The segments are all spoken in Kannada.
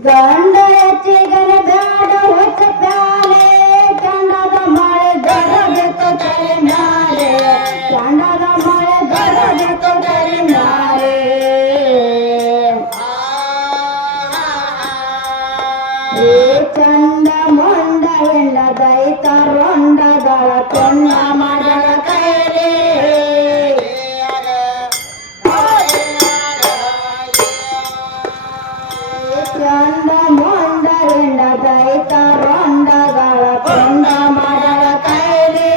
ಗಂಡ ಹೆಚ್ಚಿಗನ ಬ್ಯಾಡ ಹೊಚ್ಚ ಪ್ಯಾಲೆ ಗಂಡದ ಮಳೆ ಗರಬೇಕು ತಲೆ ಮ್ಯಾಲೆ ಗಂಡದ ಮಳೆ ಗರಬೇಕು ತಲೆ ಮ್ಯಾಲೆ ಏ ಚಂದ ಮೊಂಡ ಹೆಣ್ಣ ದೈತ ರೊಂಡದಳ ತೊಂಡ ಮಾಡಳ ಕೈಲಿ ಚಂದ ಮೊಂಡ ಹೆಣ್ಣ ದೈತ ರೊಂಡಗಳ ತೊಂಡ ಮಾಡಳ ಕೈಲಿ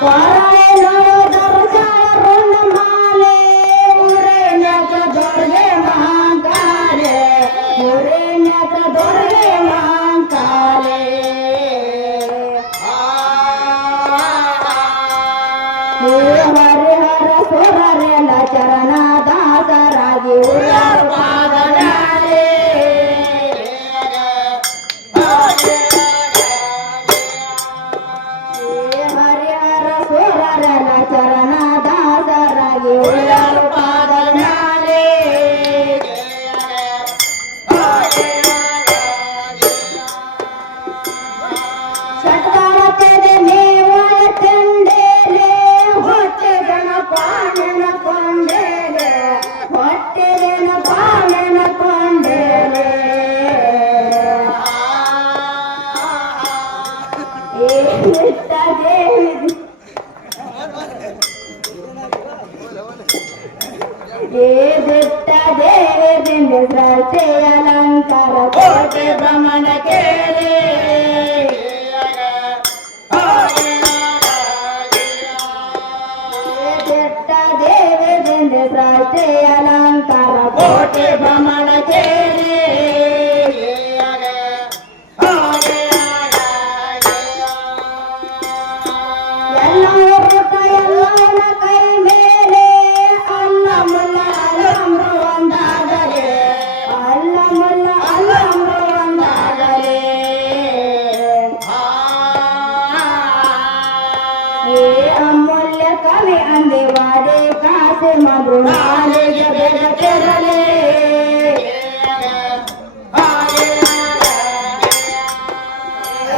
ಹೊರಳೆ ನೋಡರ ಜಾಳ ರೊಂಡ ಮಾಲೆ ಊರೇನ್ಯಾಕ ದೊರ್ಗೆ ಮಹಾಂಕಾಲೆ ಊರೇನ್ಯಾಕ ದೊರ್ಗೆ ಮಹಾಂಕಾಲೆ ಹರಿಹರ ಸುರರೆಲ್ಲ ಚರಣ ದಾಸರಾಗಿ ಉಳ್ಳಾರು ಪಾದನಾಲೆ ಹರಿಹರ ಸುರರೆಲ್ಲ ಚರಣ ದಾಸರಾಗಿ ಉಳ್ಳಾರು ಪಾದನಾಲೆ ಷಟ್ಕಾಲತೆದೆ ಮೇವಳ ತಂಡೇಲೆ ಹೊಟ್ಟೆಗನ ಪಾಲನ ಕೊಂಡೇಲೆ ಹೊಟ್ಟೆಗನ ಪಾಲನ ಕೊಂಡೇಲೆ ಏತ್ತ ದೇವಿ ಬಿಟ್ಟ ದೇವಿದಿಂದ ಸೃಷ್ಟಿ ಅಲಂಕಾರ ಕೋಟೆ ಭ್ರಮಣ ಕೇಳಿ ಬಿಟ್ಟ ದೇವಿದಿಂದ ಸೃಷ್ಟಿ ಅಲಂಕಾರ ಕೋಟೆ ಭ್ರಮಣ ಕೇಳಿ ಎಲ್ಲವೂಟ ಎಲ್ಲವನ ಕೈ ಮೇಲೆ ಅಲ್ಲ ಮುಲ್ಲ ಅಲ್ಲಮ್ರು ಒಂದಾಗಲೇ ಅಲ್ಲ ಮುಲ್ಲ ಅಲ್ಲಮ್ರು ಒಂದಾಗಲೇ ಏ ಅಮೂಲ್ಯ ಕವಿ ಅಂದಿವಾಡಿ ಕಾಸೆ ಮಗು ನಾಲಿಗೆ ಬೆಳಕಿರಲಿ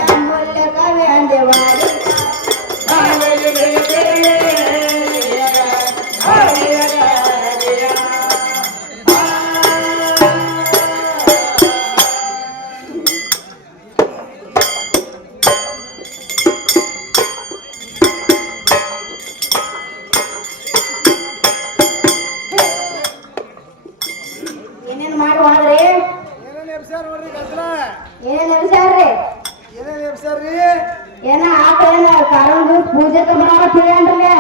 ಅಮೂಲ್ಯ ಕವಿ ಅಂದಿವಾಡಿ ಏನೇನ್ ಮಾಡುವಾದ್ರಿ ಏನೇನ್ ಎಬ್ಸ್ಯಾರ ನೋಡ್ರಿ ಗದ್ದಲ ಏನೇನ್ ಎಬ್ಸ್ಯಾರ್ರಿ ಏನೇನ್ ಎಬ್ಸ್ಯಾರ್ರಿ ಏನ ಆಕಳ ಕಾರಣ ಪೂಜೆಗೆ ಬರಾಕತ್ತೀರೇನ್ರಿ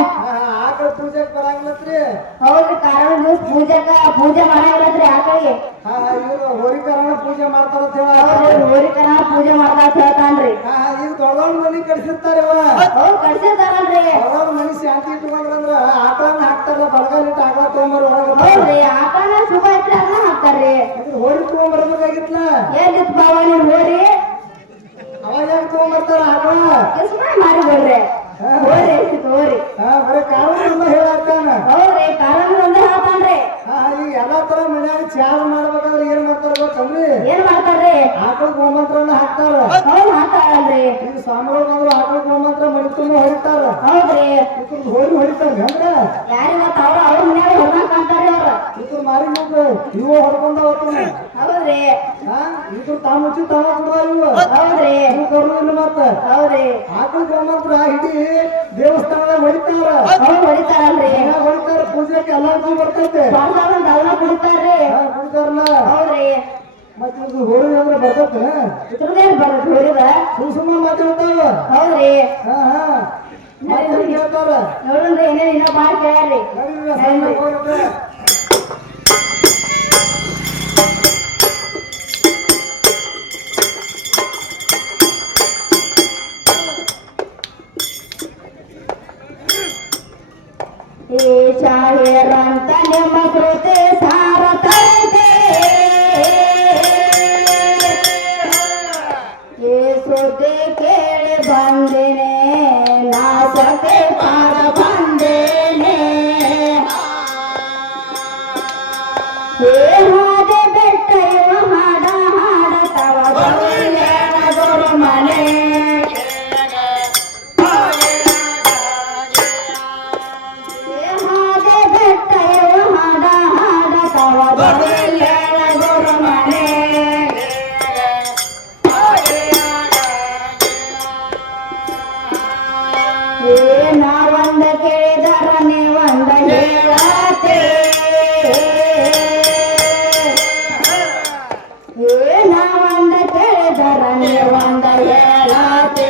ಆಕಳ ಪೂಜೆಗೆ ಬರಂಗಿಲ್ಲತ್ರಿ ಹೌದ್ರಿ ಕಾರಣ ದಿವಸ ಪೂಜೆ ಮಾಡಂಗಿಲ್ಲತ್ರಿ ಆಕಳಿಗೆ ಇವ್ರು ಹೋರಿಕರಣ ಪೂಜೆ ಮಾಡ್ತಾರ ಅಂತ ಹೇಳ ಹೌದ್ರಿ ಹೋರಿಕರ ಪೂಜೆ ಮಾಡ್ತಾ ಅಂತ ಹೇಳ್ತಾನ್ರಿ ಈಗ ದೊಡ್ಡದವ್ರ ಮನಿ ಕಟ್ಸಿರ್ತಾರ ಹೌದ್ ಕಳ್ಸಿರ್ತಾರಲ್ರಿ ದೊಡ್ಡವ್ರ ಮನಿ ಶಾಂತಿ ಇಟ್ಕೊಂಡ್ರಂದ್ರ ಆಕಳನ್ನ ಹಾಕ್ತಾರ ಬಲಗಾಲ ಇಟ್ಟು ಆಕಳ ತಗೊಂಬರ್ ಒಳಗ ಹೌದ್ರಿ ಆಕಳನ ಶುಭ ಐತ್ರಿ ಅದನ್ನ ಹಾಕ್ತಾರ್ರಿ ಹೋರಿ ತಗೊಂಬರ್ಬೇಕಾಗಿತ್ಲ ಎಲ್ಲಿತ್ ಬಾವ ನೀವ್ ಹೋರಿ ಅವಾಗ ಯಾಕೆ ತಗೊಂಬರ್ತಾರ ಆಕಳ ಸುಮ್ಮನೆ ಮಾಡಿ ಬಿಡ್ರಿ ಹೋರಿ ಹೋರಿ ಬರೀ ಕಾರಣ ಹೇಳಾಕ್ತಾನ ಹೌದ್ರಿ ಕಾರಣ ಒಂದೇ ಹೇಳ್ತಾನ್ರಿ ಈಗ ಎಲ್ಲಾ ತರ ಮನ್ಯಾಗ ಚಾರ ಮಾಡ್ಬೇಕಾದ್ರೆ ಏನ್ ಮಾಡ್ತಾರ ಗೊತ್ತಲ್ರಿ ಏನ್ ಮಾಡ್ತಾರ್ರಿ ಆಕಳ ಗೋಮಂತ್ರನ ಹಾಕ್ತಾರ ಹೌದ್ ಹಾಕ್ತಾರಲ್ರಿ ಈಗ ಸ್ವಾಮಿಗಳು ಬಂದ್ರು ಆಕಳ ಗೋಮಂತ್ರ ಮನಿ ತುಂಬ ಹೊಡಿತಾರ ಹೌದ್ರಿ ಹೋರಿ ಹೊಡಿತಾರ ಹಂಗ ಯಾರಿಗತ್ತ ಅವ್ರ ಮನ್ಯಾಗ ಹೊಡ್ದಂಗ್ ಕಾಣ್ತಾರ್ರಿ ಅವ್ರ ಇದ್ರ ಮಾರಿ ಮಗು ಇವು ಹೊಡ್ಕೊಂಡ ಹೋಗ್ತಾನ ಹೌದ್ರಿ ಇದ್ರ ತಾ ಮುಚ್ಚಿ ತಾವ ಕೊಡುವ ಇವು ಹೌದ್ರಿ ಇವು ಕರು ಇಲ್ಲ ಮತ್ತ ಹೌದ್ರಿ ಆಕಳ ಗೋಮಂತ್ರ ಹಿಡಿ ದೇವಸ್ಥಾನದಾಗ ಹೊಡಿತಾರ ಹೌದ್ ಹೊಡಿತಾರಲ್ರಿ ಹೊಡಿತಾರ ಪೂಜೆಗೆ ಎಲ್ಲಾರ್ಗೂ ಬರ್ತೈತೆ ಸ್ವಾಮಿಗಳನ್ನ ದಳ್ಳ ಕುಡಿತಾರ್ರಿ ಹೊಡಿತಾರಲ್ಲ ಹೌದ್ರಿ ಮತ್ತೆ ಇದು ಹೋರಿ ಅಂದ್ರೆ ಬರ್ತೈತೆ ಇದ್ರದೇನ್ ಬರೋದು ಹೊಡಿದ ಸುಮ್ಮ ಮಾತಾಡ್ತಾವ ಹೌದ್ರಿ ಮತ್ತೆ ಹೇಳ್ತಾರ ನೋಡ್ರಿ ಏನೇನ್ ಇನ್ನ ಬಾಳ್ ಕೇಳ್ಯಾರ್ರಿ ಶಾಹಿರಂತ ನಿಮ್ಮ ಕೃತಿ ಸಾರತೈತೆ ಈ ಸುದ್ದಿ ಕೇಳಿ ಬಂದಿನೇ ನಾಸಕ್ಕೆ ಪಾದ ಬಂದೇನೆ ಏನ ಒಂದ ಕೇಳಿದರ ನೀ ಒಂದ ಹೇಳತೆ ಏನ ಒಂದ ಕೇಳಿದರ ನೀ ಒಂದ ಹೇಳತೆ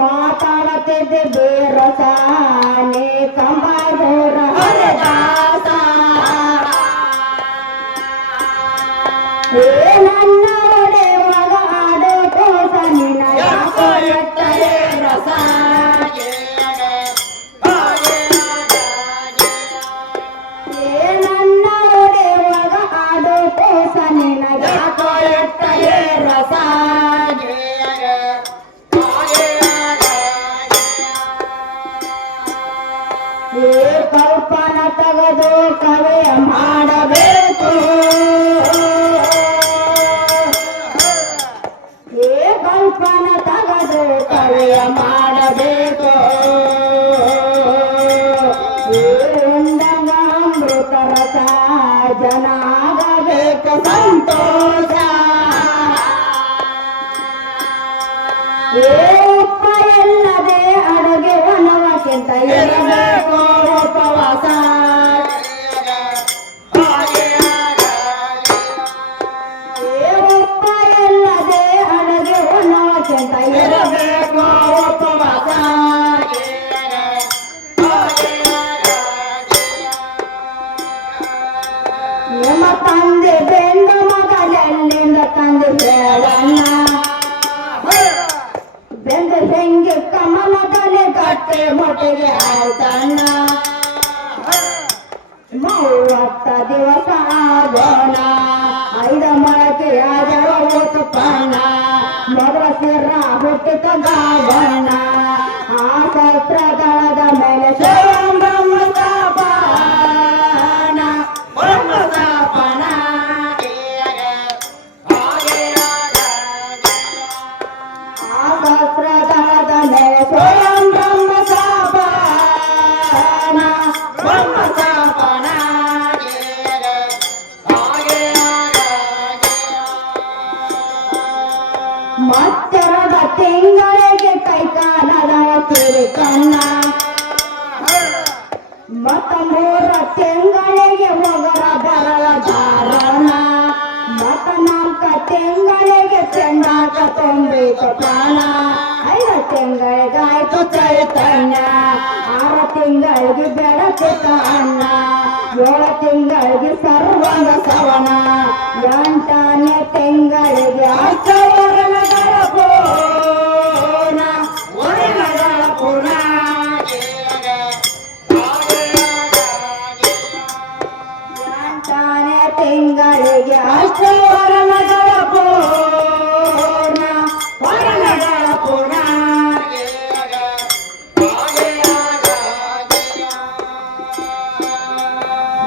ಮಾತಾಡತಿದ್ದೆ ಬೇರಸಾನೆ ಕಂಬಾದೋರ ಹರದಾಸ ನನ್ನ ಒಡೆಯುವಾಗ ಆಡೋ ಕೋಸ ನಿನ್ನ ಯಾಕೋ ಎಟ್ಟರೆ ರಸ ನನ್ನ ಒಡೆಯುವಾಗ ಆಡೋ ಕೋಸ ನಿನ್ನ ಯಾಕೋ ಎಟ್ಟರೆ ರಸ ಕಲ್ಪನ ತೆಗೆದು ಕವಿಯ ಮಾಡಬೇಕು ಕಲ್ಪನ ತೆಗೆದು ಕವಿಯ ಮಾಡಬೇಕು ಅಮೃತ ರಸ ಜನ ಆಗಬೇಕು ಸಂತೋಷ ಉಪ್ಪ ಎಲ್ಲದೆ ಅಡುಗೆ ಒಣವಕ್ಕಿಂತ ಇರಬೇಕು ಉಪವಾಸ ಉಪ್ಪ ಎಲ್ಲದೆ ಅಡುಗೆ ಒಣವಕ್ಕಿಂತ ಇರಬೇಕು ಉಪವಾಸ ನಿಮ್ಮ ತಂದೆ ಬೆಂದು ಮಗಲೆಲ್ಲಿಂದ ತಂದೆ ಬೇಡಣ್ಣ ಬೆಂದು ಬೆಂಗಿ ಕಮಲದಲ್ಲಿ ಗಟ್ಟೆ ಮೊಟ್ಟೆಗೆ ಆಯ್ತಣ್ಣ 30 ದಿವಸ ಆಗೋಣ 5 ಮೊಳಕೆ ಆದರ ಉತ್ಪನ್ನ ಮೊದಲ ಸಿರ ಹುಟ್ಟಿತ ಗಾವಣ್ಣ ಆ ಸತ್ರ ದಳದ ಮೇಲೆ ಸ್ವಯಂ ಬ್ರಹ್ಮ ಸ್ಥಾಪನ ಬ್ರಹ್ಮ ಸ್ಥಾಪನ ಸಹಸ್ರದಳದ ಮೇಲೆ ಸ್ವಯಂ ಬ್ರಹ್ಮ ಸ್ಥಾಪನ ಬ್ರಹ್ಮ ಸ್ಥಾಪನ ಮತ್ತೆರಡ ತಿಂಗಳಿಗೆ ಕೈಕಾಲದ ತಿರುಕಣ್ಣ ಮತ್ತ 3 ತಿಂಗಳಿಗೆ ಒಗರ ಬರಲ ಧಾರಣ ಮತ್ತ 4 ತಿಂಗಳಿಗೆ ಚೆಂಡಾಕ ತುಂಬಿತು ಪ್ರಾಣ 5 ತಿಂಗಳಿಗಾಯ್ತು ಚೈತನ್ಯ 6 ತಿಂಗಳಿಗೆ ಬೆಳಕಿತ ಅನ್ನ 7 ತಿಂಗಳಿಗೆ ಸರ್ವಂಗ ಸವನ 8ನೇ ತಿಂಗಳಿಗೆ ಅಷ್ಟವರ್ಣಗಳ ಪೂರ್ಣ ವರ್ಣಗಳ ಪೂರ್ಣ 8ನೇ ತಿಂಗಳಿಗೆ ಅಷ್ಟವರ್ಣಗಳ ಪೂರ್ಣ ವರ್ಣಗಳ ಪೂರ್ಣ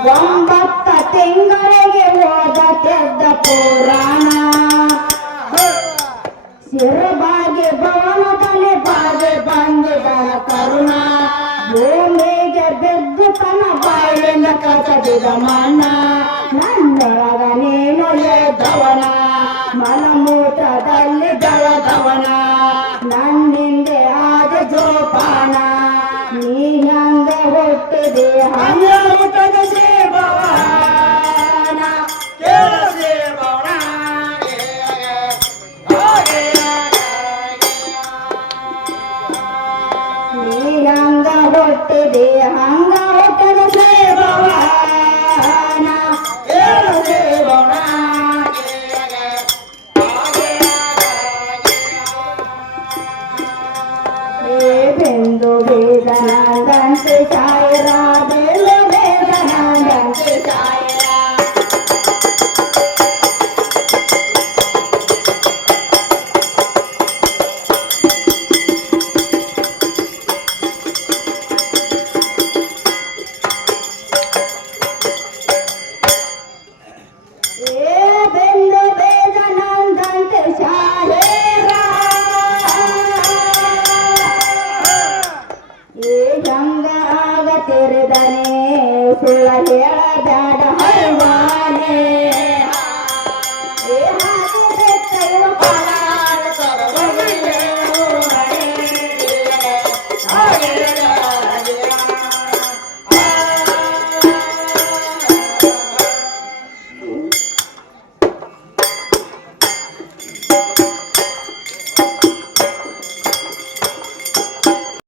9 ತಿಂಗಳಿಗೆ ಓದತೆದ್ದ ಪುರಾಣ ಸಿರಬಾಗಿ ಭವನದಲ್ಲಿ ಬಾಗಿ ಬಂದಿದನ ಕರುಣ ಭೂಮಿಗೆ ಬಿದ್ದು ತನ್ನ ಬಾಯಿಯಿಂದ ಕಸದಿದ ಮಣ್ಣ ನನ್ನೊಳಗ ನೀನು ಎದ್ದವನ ಮಲಮೂತ್ರದಲ್ಲಿ ಬೆಳೆದವನ ನನ್ನಿಂದೆ ಆದ ಜೋಪಾನ ನೀ ಹಂಗ ಹುಟ್ಟಿದೆ ಹಂಗ ಹುಟ್ಟದ ಸೇವನ ಕೇಳ ಸೇವನ ನೀ ಹಂಗ ಹುಟ್ಟಿದೆ ಹಂಗ ಹುಟ್ಟದ ಸೇವನ ಕೇಳ ಸೇವನ ಬಿಂದು ವೇದನಂತೆ ಸಾಯಿರ